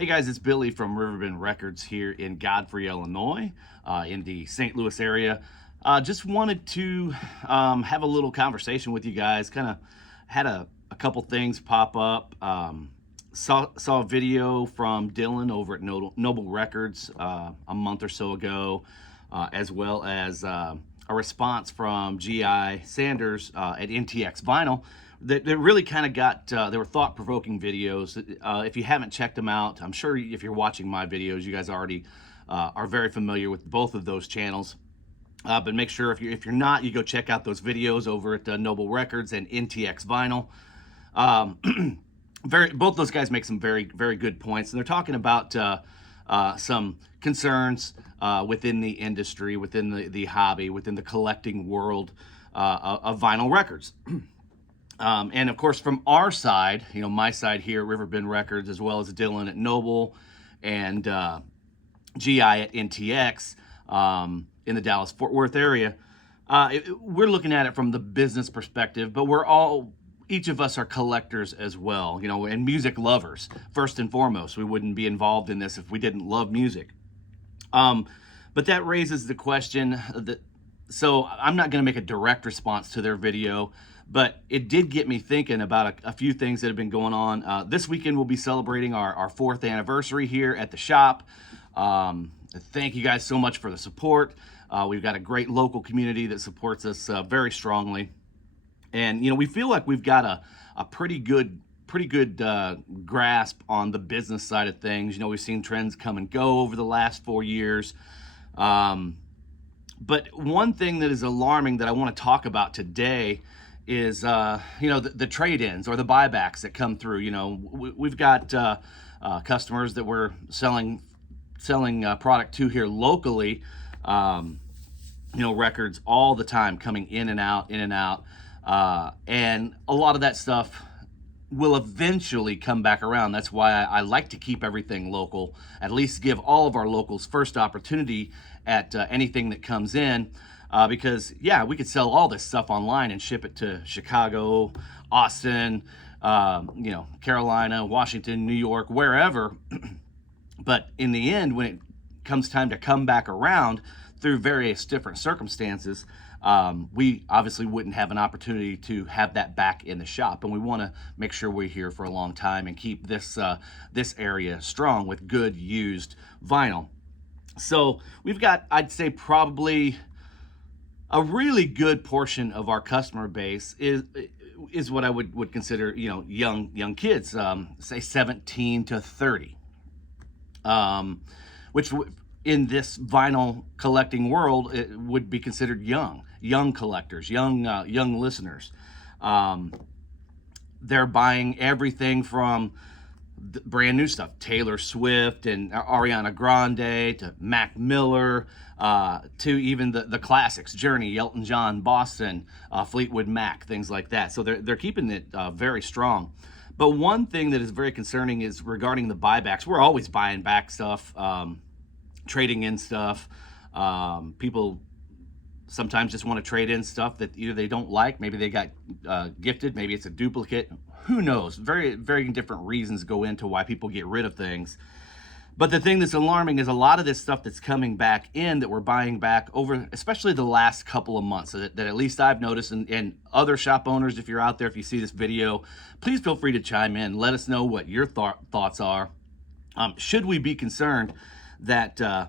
Hey guys, it's Billy from Riverbend Records here in Godfrey, Illinois, in the St. Louis area. Just wanted to have a little conversation with you guys. Kind of had a couple things pop up. Saw a video from Dylan over at Noble Records a month or so ago, as well as a response from G.I. Sanders at NTX Vinyl that really kind of got, they were thought-provoking videos. If you haven't checked them out, I'm sure if you're watching my videos, you guys already are very familiar with both of those channels. But make sure if you're not, you go check out those videos over at Noble Records and NTX Vinyl. Both those guys make some very good points, and they're talking about some concerns within the industry, within the hobby, within the collecting world of vinyl records. And of course, from our side, my side here at Riverbend Records, as well as Dylan at Noble and GI at NTX in the Dallas-Fort Worth area, we're looking at it from the business perspective, but each of us are collectors as well, and music lovers, first and foremost. We wouldn't be involved in this if we didn't love music. But that raises the question so I'm not going to make a direct response to their video, but it did get me thinking about a few things that have been going on. This weekend we'll be celebrating our 4th anniversary here at the shop. Thank you guys so much for the support. We've got a great local community that supports us very strongly. And, we feel like we've got a pretty good grasp on the business side of things. We've seen trends come and go over the last 4 years. But one thing that is alarming that I want to talk about today is, the trade-ins or the buybacks that come through. We've got customers that we're selling product to here locally, records all the time coming in and out. And a lot of that stuff will eventually come back around. That's why I like to keep everything local, at least give all of our locals first opportunity at anything that comes in, because we could sell all this stuff online and ship it to Chicago, Austin, Carolina, Washington, New York, wherever. But in the end, when it comes time to come back around through various different circumstances, we obviously wouldn't have an opportunity to have that back in the shop, and we want to make sure we're here for a long time and keep this area strong with good used vinyl. So we've got, I'd say, probably a really good portion of our customer base is what I would consider young kids, say 17 to 30, which in this vinyl collecting world, it would be considered young collectors, young listeners. They're buying everything from brand new stuff, Taylor Swift and Ariana Grande, to Mac Miller, to even the classics, Journey, Elton John, Boston, Fleetwood Mac, things like that. So they're keeping it very strong. But one thing that is very concerning is regarding the buybacks. We're always buying back stuff, trading in stuff. People sometimes just want to trade in stuff that either they don't like, maybe they got gifted, maybe it's a duplicate. Who knows? Very different reasons go into why people get rid of things. But the thing that's alarming is a lot of this stuff that's coming back in that we're buying back over, especially the last couple of months, that at least I've noticed, and other shop owners, if you're out there, if you see this video, please feel free to chime in. Let us know what your thoughts are. Should we be concerned that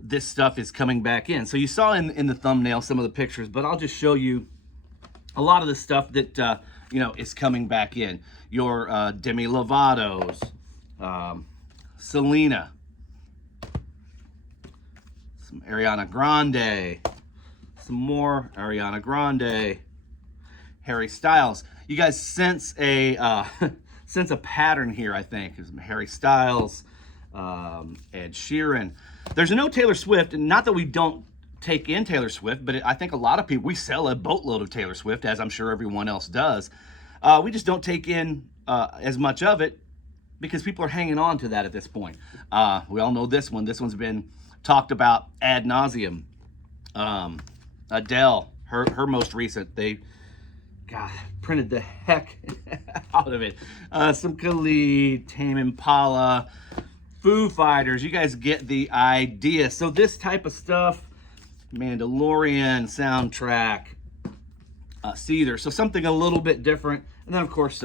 this stuff is coming back in? So you saw in the thumbnail some of the pictures, but I'll just show you a lot of the stuff that is coming back in. Your Demi Lovato's, Selena, some Ariana Grande, some more Ariana Grande, Harry Styles. You guys sense a pattern here, I think. There's Harry Styles, Ed Sheeran. There's no Taylor Swift, and not that we don't take in Taylor Swift, but I think a lot of people, we sell a boatload of Taylor Swift, as I'm sure everyone else does. We just don't take in as much of it because people are hanging on to that at this point. We all know this one. This one's been talked about ad nauseum. Adele, her most recent, they printed the heck out of it. Some Khalid, Tame Impala, Foo Fighters. You guys get the idea. So this type of stuff, Mandalorian soundtrack, Seether. So something a little bit different. And then of course,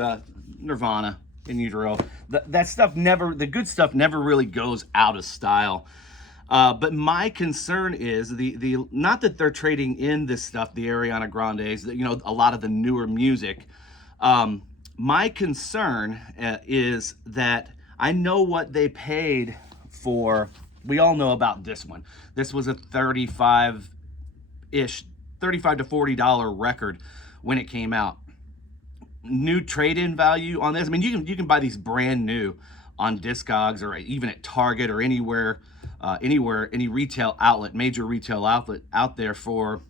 Nirvana, In Utero. That stuff never, the good stuff never really goes out of style. But my concern is the not that they're trading in this stuff, the Ariana Grandes, you know, a lot of the newer music. My concern is that I know what they paid for. We all know about this one. This was a 35 to $40 record when it came out. New trade-in value on this. I mean, you can buy these brand new on Discogs or even at Target or anywhere, any retail outlet, major retail outlet out there for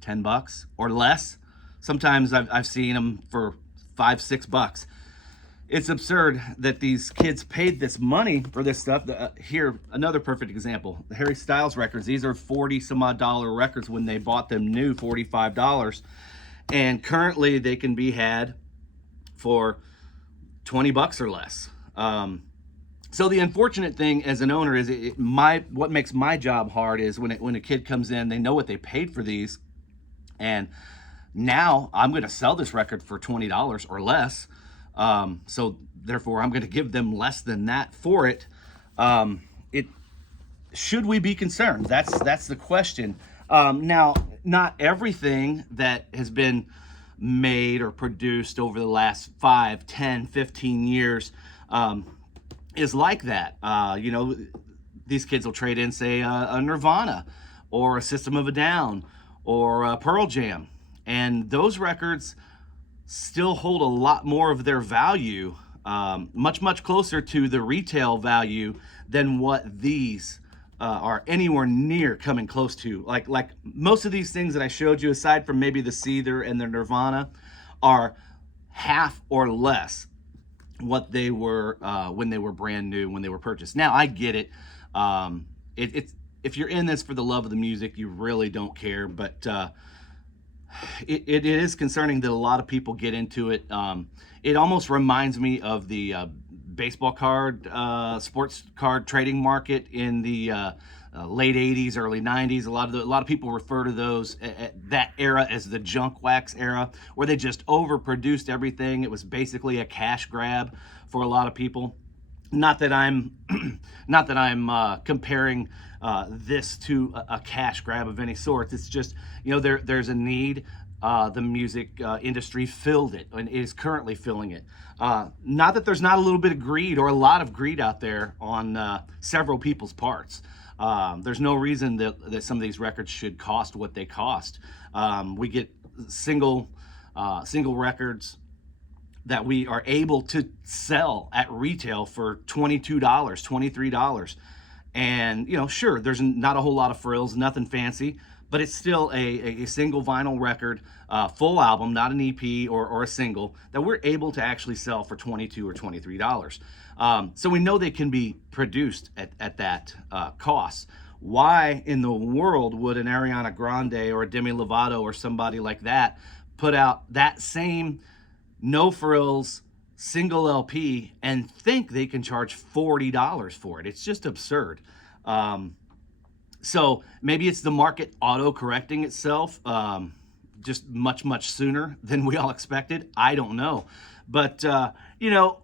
$10 or less. Sometimes I've seen them for $5-6. It's absurd that these kids paid this money for this stuff. Here, another perfect example: the Harry Styles records. These are $40 some odd records when they bought them new, $45, and currently they can be had for $20 or less. So the unfortunate thing as an owner is what makes my job hard is when a kid comes in, they know what they paid for these, and now I'm going to sell this record for $20 or less. So therefore I'm going to give them less than that for it. Should we be concerned? That's the question. Now, not everything that has been made or produced over the last 5, 10, 15 years, is like that. You know, these kids will trade in, say, a Nirvana or a System of a Down or a Pearl Jam. And those records still hold a lot more of their value, much closer to the retail value than what these are anywhere near coming close to. Like most of these things that I showed you, aside from maybe the Seether and the Nirvana, are half or less what they were when they were brand new, when they were purchased. Now, I get it. If you're in this for the love of the music, you really don't care, but it is concerning that a lot of people get into it. It almost reminds me of the baseball card, sports card trading market in the late 80s, early 90s. A lot of people refer to those at that era as the junk wax era, where they just overproduced everything. It was basically a cash grab for a lot of people. Not that I'm comparing this to a cash grab of any sort. It's just, you know, there's a need. The music industry filled it and is currently filling it. Not that there's not a little bit of greed or a lot of greed out there on several people's parts. There's no reason that some of these records should cost what they cost. We get single records that we are able to sell at retail for $22, $23. And, you know, sure, there's not a whole lot of frills, nothing fancy, but it's still a single vinyl record, full album, not an EP or a single, that we're able to actually sell for $22 or $23. So we know they can be produced at that cost. Why in the world would an Ariana Grande or a Demi Lovato or somebody like that put out that same no frills single LP and think they can charge $40 for it? It's just absurd. So maybe it's the market auto-correcting itself just much sooner than we all expected. I don't know. But, you know,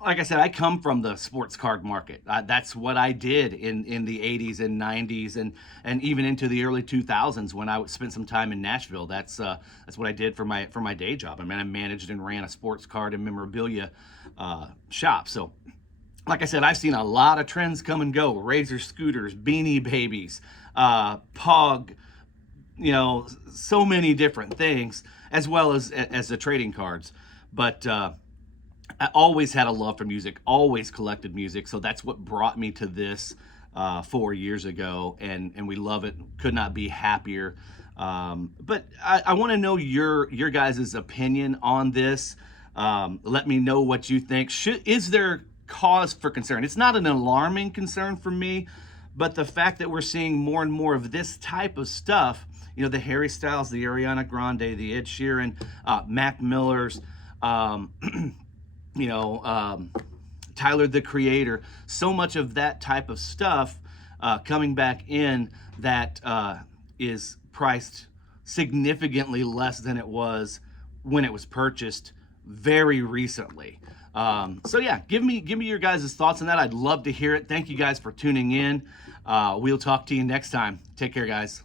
like I said, I come from the sports card market. That's what I did in the 80s and 90s and even into the early 2000s when I spent some time in Nashville. That's what I did for my day job. I mean, I managed and ran a sports card and memorabilia shop. So, like I said, I've seen a lot of trends come and go. Razor scooters, Beanie Babies, Pog, you know, so many different things, as well as the trading cards. But I always had a love for music, always collected music. So that's what brought me to this 4 years ago. And we love it. Could not be happier. But I want to know your guys' opinion on this. Let me know what you think. Is there cause for concern? It's not an alarming concern for me, but the fact that we're seeing more and more of this type of stuff, you know, the Harry Styles, the Ariana Grande, the Ed Sheeran, Mac Miller's, you know, Tyler the Creator, so much of that type of stuff coming back in that is priced significantly less than it was when it was purchased very recently. So yeah, give me your guys' thoughts on that. I'd love to hear it. Thank you guys for tuning in. We'll talk to you next time. Take care, guys.